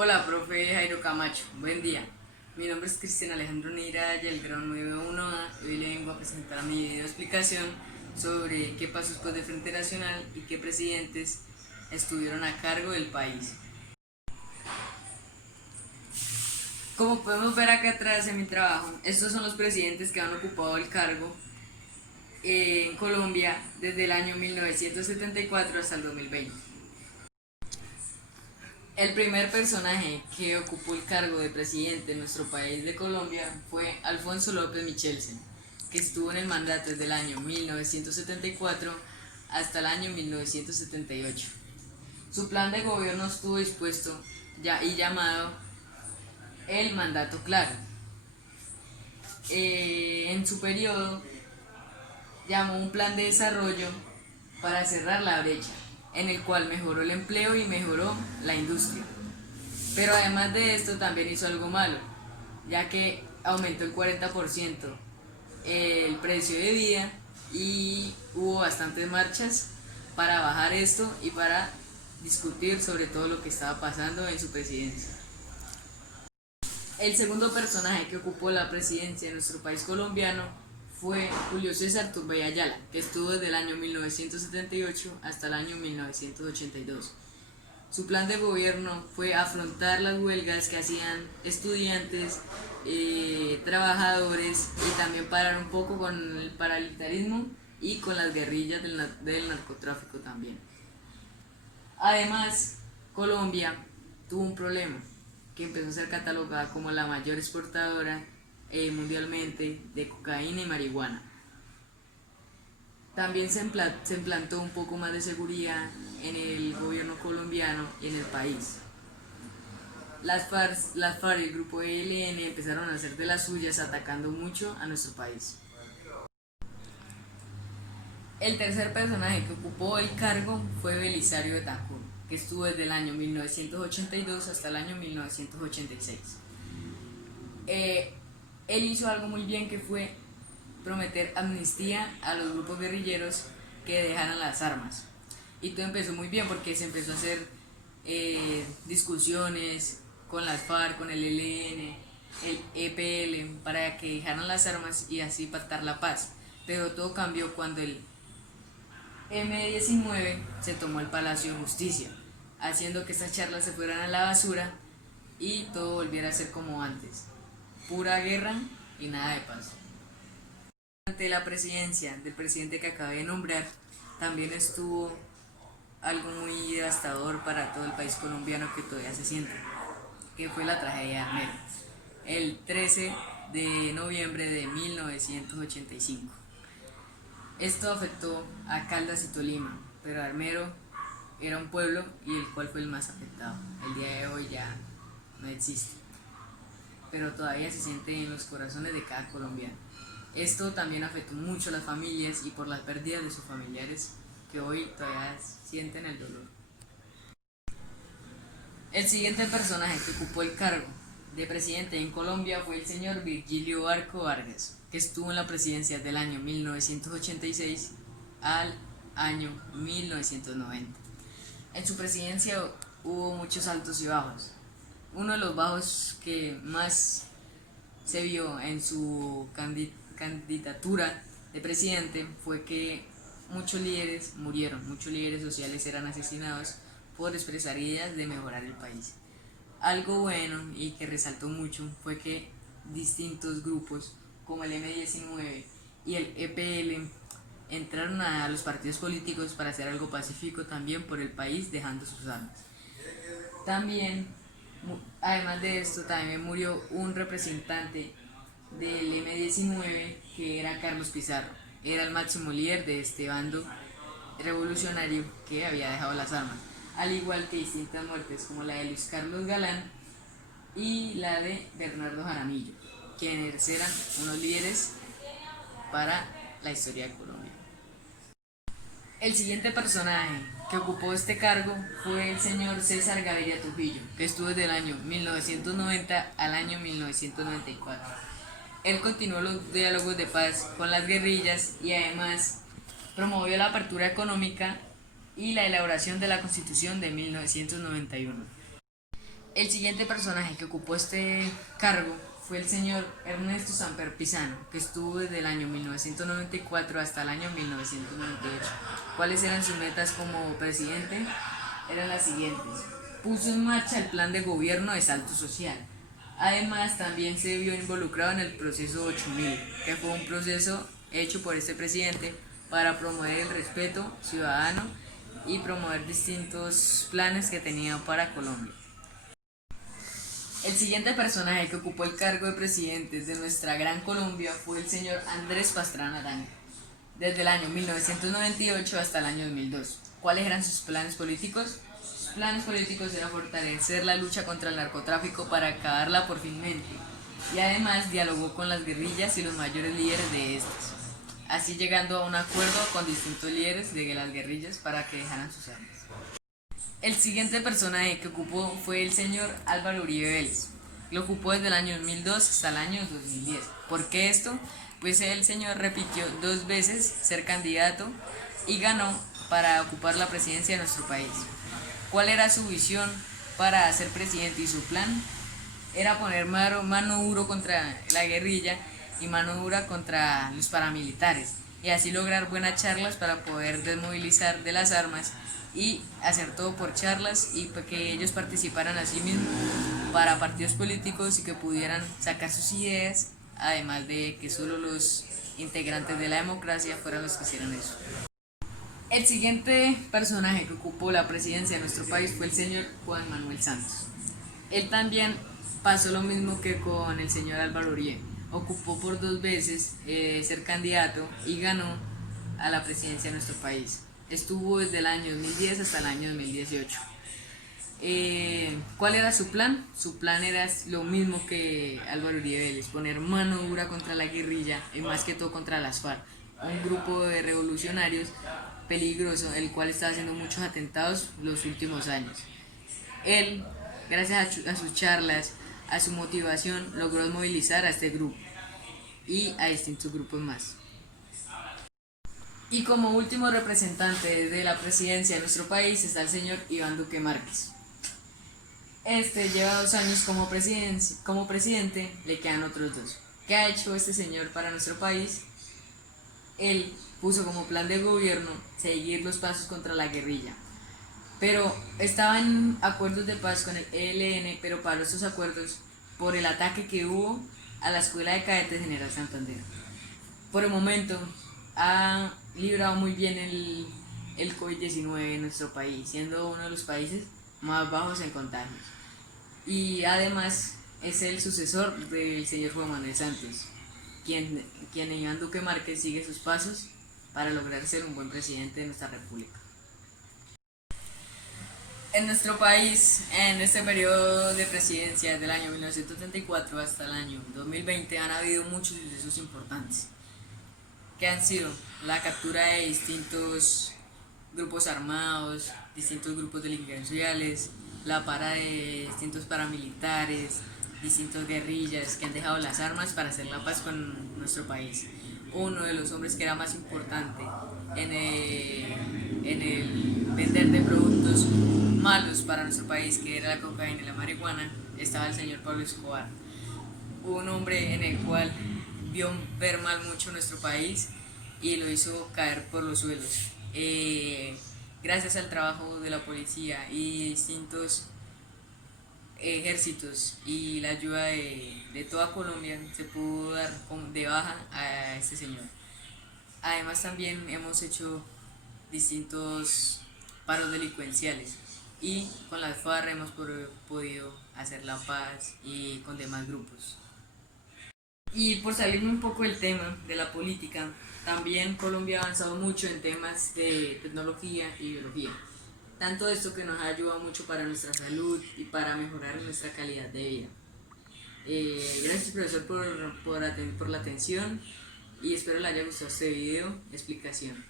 Hola, profe Jairo Camacho, buen día. Mi nombre es Cristian Alejandro Neira y el grado 9.1A. Hoy le vengo a presentar mi video explicación sobre qué pasó después de Frente Nacional y qué presidentes estuvieron a cargo del país. Como podemos ver acá atrás en mi trabajo, estos son los presidentes que han ocupado el cargo en Colombia desde el año 1974 hasta el 2020. El primer personaje que ocupó el cargo de presidente en nuestro país de Colombia fue Alfonso López Michelsen, que estuvo en el mandato desde el año 1974 hasta el año 1978. Su plan de gobierno estuvo dispuesto y llamado el mandato claro. En su periodo llamó un plan de desarrollo para cerrar la brecha, en el cual mejoró el empleo y mejoró la industria. Pero además de esto también hizo algo malo, ya que aumentó el 40% el precio de vida y hubo bastantes marchas para bajar esto y para discutir sobre todo lo que estaba pasando en su presidencia. El segundo personaje que ocupó la presidencia de nuestro país colombiano fue Julio César Turbay Ayala, que estuvo desde el año 1978 hasta el año 1982. Su plan de gobierno fue afrontar las huelgas que hacían estudiantes, trabajadores, y también parar un poco con el paramilitarismo y con las guerrillas del narcotráfico también. Además, Colombia tuvo un problema, que empezó a ser catalogada como la mayor exportadora mundialmente de cocaína y marihuana. También se implantó un poco más de seguridad en el gobierno colombiano y en el país. Las FARC y el grupo ELN empezaron a hacer de las suyas, atacando mucho a nuestro país. El tercer personaje que ocupó el cargo fue Belisario Betancur, que estuvo desde el año 1982 hasta el año 1986. Él hizo algo muy bien, que fue prometer amnistía a los grupos guerrilleros que dejaran las armas. Y todo empezó muy bien porque se empezó a hacer discusiones con las FARC, con el ELN, el EPL, para que dejaran las armas y así pactar la paz. Pero todo cambió cuando el M-19 se tomó el Palacio de Justicia, haciendo que estas charlas se fueran a la basura y todo volviera a ser como antes. Pura guerra y nada de paz. Durante la presidencia del presidente que acabé de nombrar, también estuvo algo muy devastador para todo el país colombiano que todavía se siente, que fue la tragedia de Armero, el 13 de noviembre de 1985. Esto afectó a Caldas y Tolima, pero Armero era un pueblo y el cual fue el más afectado. El día de hoy ya no existe, pero todavía se siente en los corazones de cada colombiano. Esto también afectó mucho a las familias y por las pérdidas de sus familiares que hoy todavía sienten el dolor. El siguiente personaje que ocupó el cargo de presidente en Colombia fue el señor Virgilio Barco Vargas, que estuvo en la presidencia del año 1986 al año 1990. En su presidencia hubo muchos altos y bajos. Uno de los bajos que más se vio en su candidatura de presidente fue que muchos líderes murieron, muchos líderes sociales eran asesinados por expresar ideas de mejorar el país. Algo bueno y que resaltó mucho fue que distintos grupos como el M-19 y el EPL entraron a los partidos políticos para hacer algo pacífico también por el país, dejando sus armas. También, además de esto, también murió un representante del M-19, que era Carlos Pizarro. Era el máximo líder de este bando revolucionario que había dejado las armas, al igual que distintas muertes como la de Luis Carlos Galán y la de Bernardo Jaramillo, quienes eran unos líderes para la historia de Colombia. El siguiente personaje que ocupó este cargo fue el señor César Gaviria Trujillo, que estuvo desde el año 1990 al año 1994. Él continuó los diálogos de paz con las guerrillas y además promovió la apertura económica y la elaboración de la Constitución de 1991. El siguiente personaje que ocupó este cargo fue el señor Ernesto Samper Pizano, que estuvo desde el año 1994 hasta el año 1998. ¿Cuáles eran sus metas como presidente? Eran las siguientes. Puso en marcha el plan de gobierno de salto social. Además, también se vio involucrado en el proceso 8000, que fue un proceso hecho por este presidente para promover el respeto ciudadano y promover distintos planes que tenía para Colombia. El siguiente personaje que ocupó el cargo de presidente de nuestra gran Colombia fue el señor Andrés Pastrana Arango, desde el año 1998 hasta el año 2002. ¿Cuáles eran sus planes políticos? Sus planes políticos eran fortalecer la lucha contra el narcotráfico para acabarla por finmente, y además dialogó con las guerrillas y los mayores líderes de estas, así llegando a un acuerdo con distintos líderes de las guerrillas para que dejaran sus armas. El siguiente personaje que ocupó fue el señor Álvaro Uribe Vélez. Lo ocupó desde el año 2002 hasta el año 2010. ¿Por qué esto? Pues el señor repitió 2 veces ser candidato y ganó para ocupar la presidencia de nuestro país. ¿Cuál era su visión para ser presidente y su plan? Era poner mano duro contra la guerrilla y mano dura contra los paramilitares, y así lograr buenas charlas para poder desmovilizar de las armas y hacer todo por charlas y que ellos participaran a sí mismos para partidos políticos y que pudieran sacar sus ideas, además de que solo los integrantes de la democracia fueran los que hicieran eso. El siguiente personaje que ocupó la presidencia de nuestro país fue el señor Juan Manuel Santos. Él también pasó lo mismo que con el señor Álvaro Uribe. Ocupó por 2 veces ser candidato y ganó a la presidencia de nuestro país. Estuvo desde el año 2010 hasta el año 2018. ¿Cuál era su plan? Su plan era lo mismo que Álvaro Uribe Vélez, poner mano dura contra la guerrilla y más que todo contra las FARC, un grupo de revolucionarios peligroso, el cual está haciendo muchos atentados los últimos años. Él, gracias a sus charlas, a su motivación, logró movilizar a este grupo y a distintos grupos más. Y como último representante de la presidencia de nuestro país está el señor Iván Duque Márquez. Este lleva 2 años como presidente, le quedan otros 2. ¿Qué ha hecho este señor para nuestro país? Él puso como plan de gobierno seguir los pasos contra la guerrilla, pero estaba en acuerdos de paz con el ELN, pero paró estos acuerdos por el ataque que hubo a la Escuela de Cadetes General Santander. Por el momento ha librado muy bien el COVID-19 en nuestro país, siendo uno de los países más bajos en contagios. Y además es el sucesor del señor Juan Manuel Santos, quien Iván Duque Márquez sigue sus pasos para lograr ser un buen presidente de nuestra república. En nuestro país, en este periodo de presidencia desde el año 1974 hasta el año 2020 han habido muchos sucesos importantes, que han sido la captura de distintos grupos armados, distintos grupos delincuenciales, la para de distintos paramilitares, distintos guerrillas que han dejado las armas para hacer la paz con nuestro país. Uno de los hombres que era más importante en el vender de productos malos para nuestro país, que era la cocaína y la marihuana, estaba el señor Pablo Escobar, un hombre en el cual vio ver mal mucho nuestro país y lo hizo caer por los suelos. Gracias al trabajo de la policía y distintos ejércitos y la ayuda de toda Colombia, se pudo dar de baja a este señor. Además también hemos hecho distintos paros delincuenciales y con las FARC hemos podido hacer la paz y con demás grupos. Y por salirme un poco del tema de la política, también Colombia ha avanzado mucho en temas de tecnología y biología. Tanto esto que nos ha ayudado mucho para nuestra salud y para mejorar nuestra calidad de vida. Gracias profesor por la atención y espero le haya gustado este video explicación.